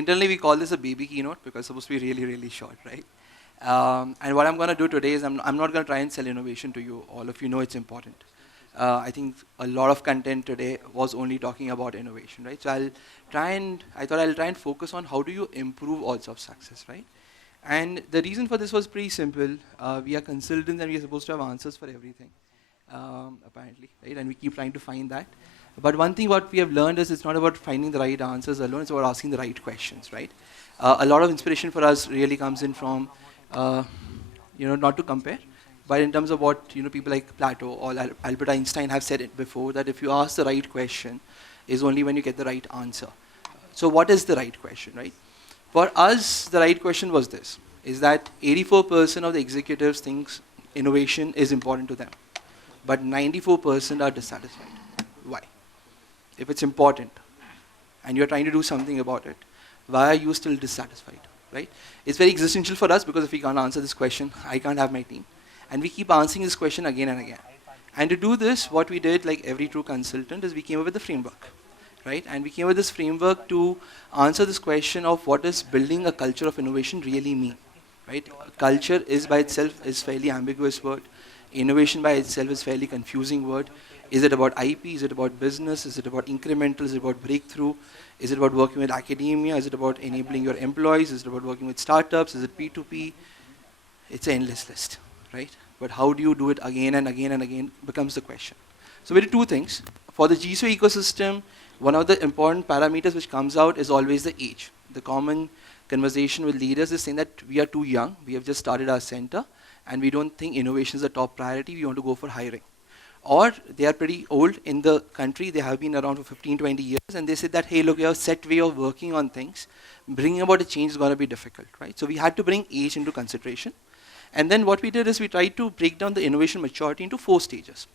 internally we call this a baby keynote because it's supposed to be really, really short, right? And what I'm going to do today is I'm not going to try and sell innovation to you. All of you know it's important. I think a lot of content today was only talking about innovation, right? So I thought I'll try and focus on how do you improve odds of success, right? And the reason for this was pretty simple. We are consultants and we are supposed to have answers for everything, apparently, right? And we keep trying to find that. But one thing what we have learned is it's not about finding the right answers alone, it's about asking the right questions, right? A lot of inspiration for us really comes in from, not to compare, but in terms of what people like Plato or Albert Einstein have said it before, that if you ask the right question, is only when you get the right answer. So what is the right question, right? For us, the right question was this, is that 84% of the executives thinks innovation is important to them, but 94% are dissatisfied. Why? If it's important and you're trying to do something about it, why are you still dissatisfied, right? It's very existential for us because if we can't answer this question, I can't have my team. And we keep answering this question again and again. And to do this, what we did, like every true consultant, is we came up with a framework, right? And we came up with this framework to answer this question of what does building a culture of innovation really mean, right? Culture is by itself is fairly ambiguous word. Innovation by itself is fairly confusing word. Is it about IP? Is it about business? Is it about incremental? Is it about breakthrough? Is it about working with academia? Is it about enabling your employees? Is it about working with startups? Is it P2P? It's an endless list, right? But how do you do it again and again and again becomes the question. So we did two things. For the GCU ecosystem, one of the important parameters which comes out is always the age. The common conversation with leaders is saying that we are too young. We have just started our center and we don't think innovation is a top priority. We want to go for hiring. Or they are pretty old in the country, they have been around for 15, 20 years, and they said that, hey, look, you have a set way of working on things. Bringing about a change is going to be difficult, right? So we had to bring age into consideration. And then what we did is we tried to break down the innovation maturity into 4 stages.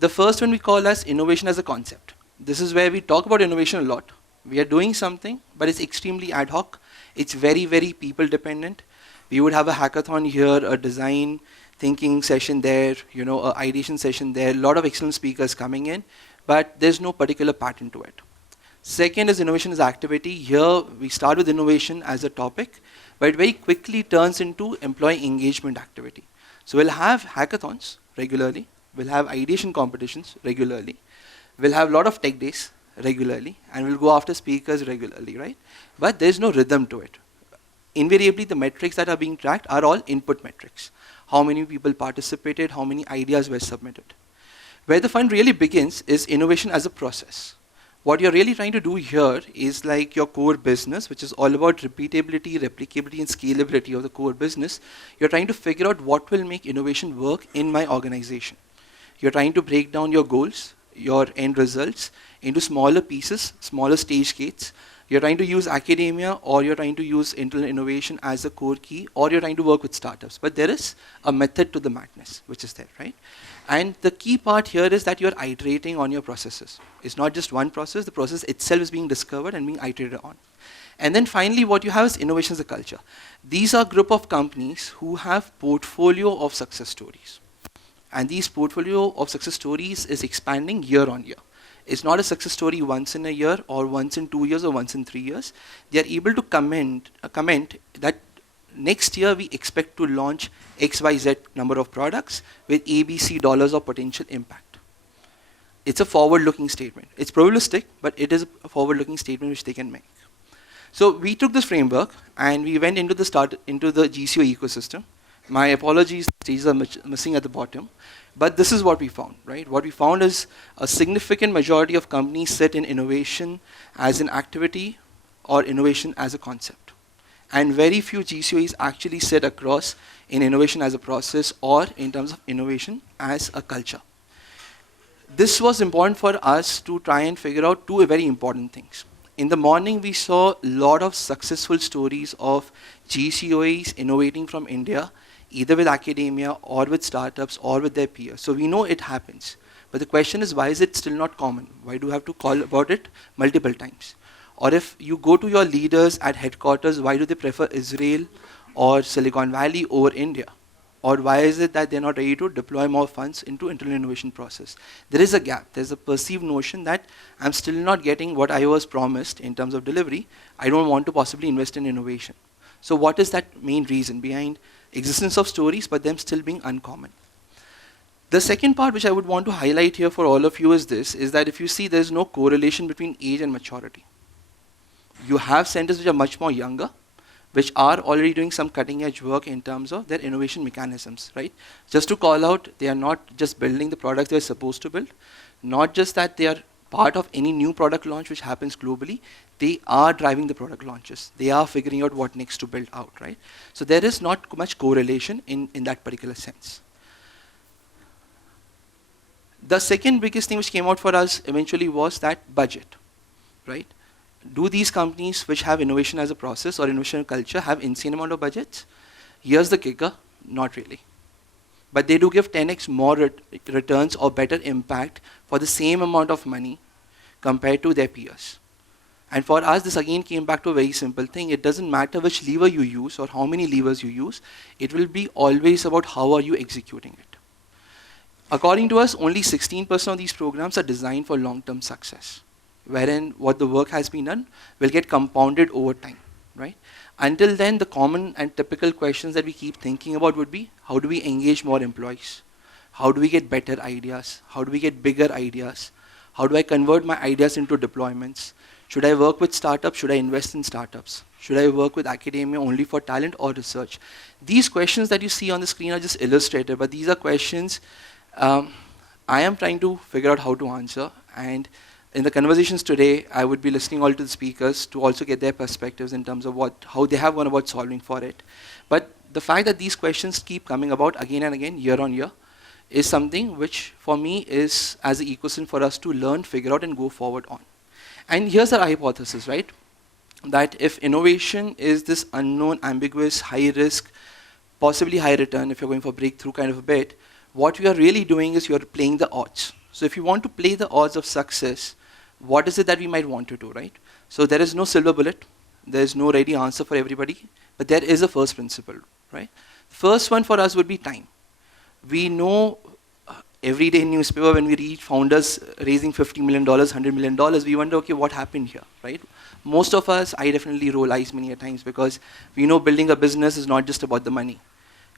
The first one we call as innovation as a concept. This is where we talk about innovation a lot. We are doing something, but it's extremely ad hoc. It's very, very people dependent. We would have a hackathon here, a design thinking session there, a ideation session there, a lot of excellent speakers coming in, but there's no particular pattern to it. Second is innovation as activity. Here we start with innovation as a topic, but it very quickly turns into employee engagement activity. So we'll have hackathons regularly, we'll have ideation competitions regularly, we'll have a lot of tech days regularly, and we'll go after speakers regularly, right? But there's no rhythm to it. Invariably, the metrics that are being tracked are all input metrics. How many people participated, how many ideas were submitted. Where the fun really begins is innovation as a process. What you're really trying to do here is like your core business, which is all about repeatability, replicability, and scalability of the core business. You're trying to figure out what will make innovation work in my organization. You're trying to break down your goals, your end results, into smaller pieces, smaller stage gates. You're trying to use academia, or you're trying to use internal innovation as a core key, or you're trying to work with startups. But there is a method to the madness, which is there, right? And the key part here is that you're iterating on your processes. It's not just one process, the process itself is being discovered and being iterated on. And then finally, what you have is innovation as a culture. These are a group of companies who have portfolio of success stories. And these portfolio of success stories is expanding year on year. It's not a success story once in a year or once in 2 years or once in 3 years. They are able to comment that next year we expect to launch XYZ number of products with ABC dollars of potential impact. It's a forward-looking statement. It's probabilistic, but it is a forward-looking statement which they can make. So we took this framework and we went into the GCU ecosystem. My apologies, stages are missing at the bottom. But this is what we found, right? What we found is a significant majority of companies sit in innovation as an activity or innovation as a concept. And very few GCUs actually sit across in innovation as a process or in terms of innovation as a culture. This was important for us to try and figure out 2 very important things. In the morning, we saw a lot of successful stories of GCUs innovating from India, either with academia or with startups or with their peers. So we know it happens. But the question is, why is it still not common? Why do you have to call about it multiple times? Or if you go to your leaders at headquarters, why do they prefer Israel or Silicon Valley over India? Or why is it that they're not ready to deploy more funds into internal innovation process? There is a gap. There's a perceived notion that I'm still not getting what I was promised in terms of delivery. I don't want to possibly invest in innovation. So what is that main reason behind existence of stories, but them still being uncommon? The second part which I would want to highlight here for all of you is this, is that if you see there's no correlation between age and maturity. You have centers which are much more younger, which are already doing some cutting edge work in terms of their innovation mechanisms, right? Just to call out, they are not just building the products they're supposed to build, not just that they are part of any new product launch which happens globally, they are driving the product launches. They are figuring out what next to build out, right? So there is not much correlation in that particular sense. The second biggest thing which came out for us eventually was that budget, right? Do these companies which have innovation as a process or innovation culture have insane amount of budgets? Here's the kicker, not really. But they do give 10x more returns or better impact for the same amount of money compared to their peers. And for us, this again came back to a very simple thing. It doesn't matter which lever you use or how many levers you use. It will be always about how are you executing it. According to us, only 16% of these programs are designed for long-term success, wherein what the work has been done will get compounded over time, right? Until then, the common and typical questions that we keep thinking about would be, how do we engage more employees? How do we get better ideas? How do we get bigger ideas? How do I convert my ideas into deployments? Should I work with startups? Should I invest in startups? Should I work with academia only for talent or research? These questions that you see on the screen are just illustrated, but these are questions I am trying to figure out how to answer. And in the conversations today, I would be listening all to the speakers to also get their perspectives in terms of how they have gone about solving for it. But the fact that these questions keep coming about again and again, year on year, is something which for me is as an ecosystem for us to learn, figure out, and go forward on. And here's our hypothesis, right? That if innovation is this unknown, ambiguous, high risk, possibly high return, if you're going for breakthrough kind of a bit, what we are really doing is you're playing the odds. So if you want to play the odds of success, what is it that we might want to do, right? So there is no silver bullet. There is no ready answer for everybody. But there is a first principle, right? First one for us would be time. We know every day in newspaper when we read founders raising $50 million, $100 million, we wonder, okay, what happened here, right? Most of us, I definitely roll eyes many a times because we know building a business is not just about the money.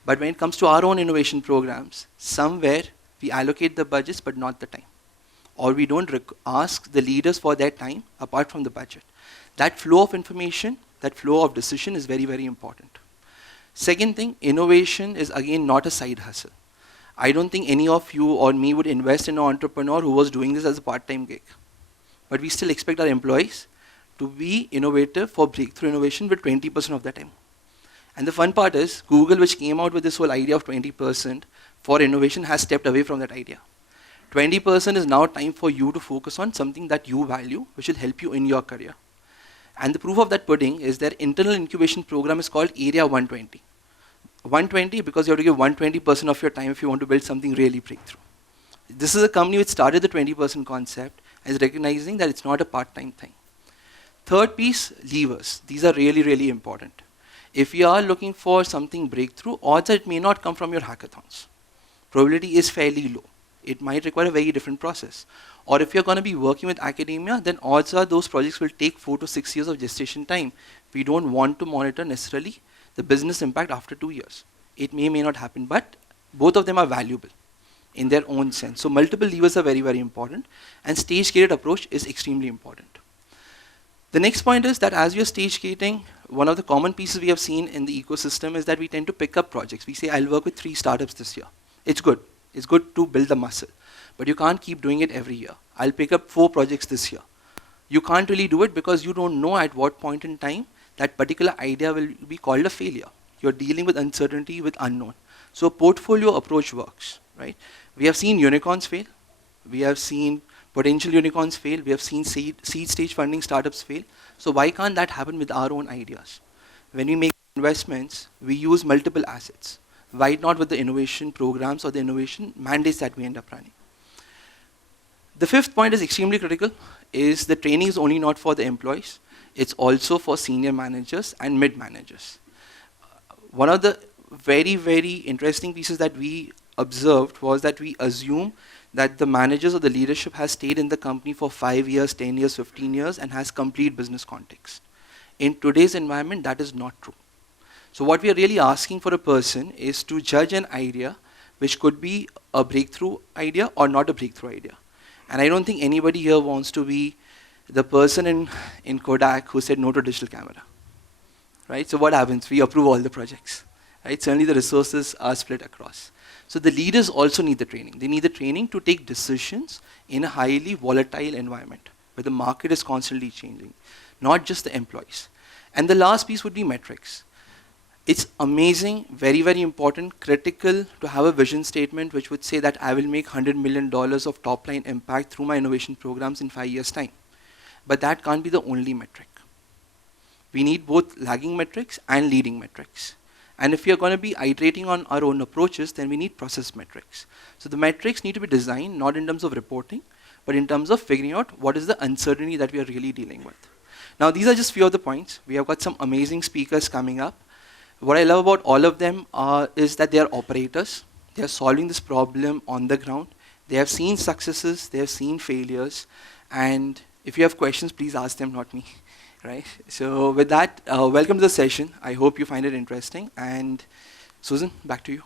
But when it comes to our own innovation programs, somewhere we allocate the budgets but not the time. Or we don't ask the leaders for their time apart from the budget. That flow of information, that flow of decision is very, very important. Second thing, innovation is again not a side hustle. I don't think any of you or me would invest in an entrepreneur who was doing this as a part-time gig. But we still expect our employees to be innovative for breakthrough innovation with 20% of their time. And the fun part is, Google, which came out with this whole idea of 20% for innovation, has stepped away from that idea. 20% is now time for you to focus on something that you value, which will help you in your career. And the proof of that pudding is their internal incubation program is called Area 120. 120 because you have to give 120% of your time if you want to build something really breakthrough. This is a company which started the 20% concept and is recognizing that it's not a part-time thing. Third piece, levers. These are really, really important. If you are looking for something breakthrough, odds are it may not come from your hackathons. Probability is fairly low. It might require a very different process. Or if you're going to be working with academia, then odds are those projects will take 4 to 6 years of gestation time. We don't want to monitor necessarily the business impact after 2 years. It may not happen, but both of them are valuable in their own sense. So multiple levers are very, very important, and stage-gated approach is extremely important. The next point is that as you're stage-gating, one of the common pieces we have seen in the ecosystem is that we tend to pick up projects. We say, I'll work with 3 startups this year. It's good. It's good to build the muscle, but you can't keep doing it every year. I'll pick up 4 projects this year. You can't really do it because you don't know at what point in time that particular idea will be called a failure. You're dealing with uncertainty, with unknown. So portfolio approach works, right? We have seen unicorns fail. We have seen potential unicorns fail. We have seen seed stage funding startups fail. So why can't that happen with our own ideas? When we make investments, we use multiple assets. Why not with the innovation programs or the innovation mandates that we end up running? The fifth point is extremely critical, is the training is only not for the employees. It's also for senior managers and mid-managers. One of the very, very interesting pieces that we observed was that we assume that the managers or the leadership has stayed in the company for 5 years, 10 years, 15 years and has complete business context. In today's environment, that is not true. So what we are really asking for a person is to judge an idea which could be a breakthrough idea or not a breakthrough idea. And I don't think anybody here wants to be the person in Kodak who said no to digital camera. Right? So what happens? We approve all the projects. Right? Certainly the resources are split across. So the leaders also need the training. They need the training to take decisions in a highly volatile environment where the market is constantly changing, not just the employees. And the last piece would be metrics. It's amazing, very, very important, critical to have a vision statement which would say that I will make $100 million of top line impact through my innovation programs in 5 years' time. But that can't be the only metric. We need both lagging metrics and leading metrics. And if we are going to be iterating on our own approaches, then we need process metrics. So the metrics need to be designed not in terms of reporting, but in terms of figuring out what is the uncertainty that we are really dealing with. Now, these are just few of the points. We have got some amazing speakers coming up. What I love about all of them is that they are operators. They are solving this problem on the ground. They have seen successes. They have seen failures. And if you have questions, please ask them, not me. Right? So with that, welcome to the session. I hope you find it interesting. And Susan, back to you.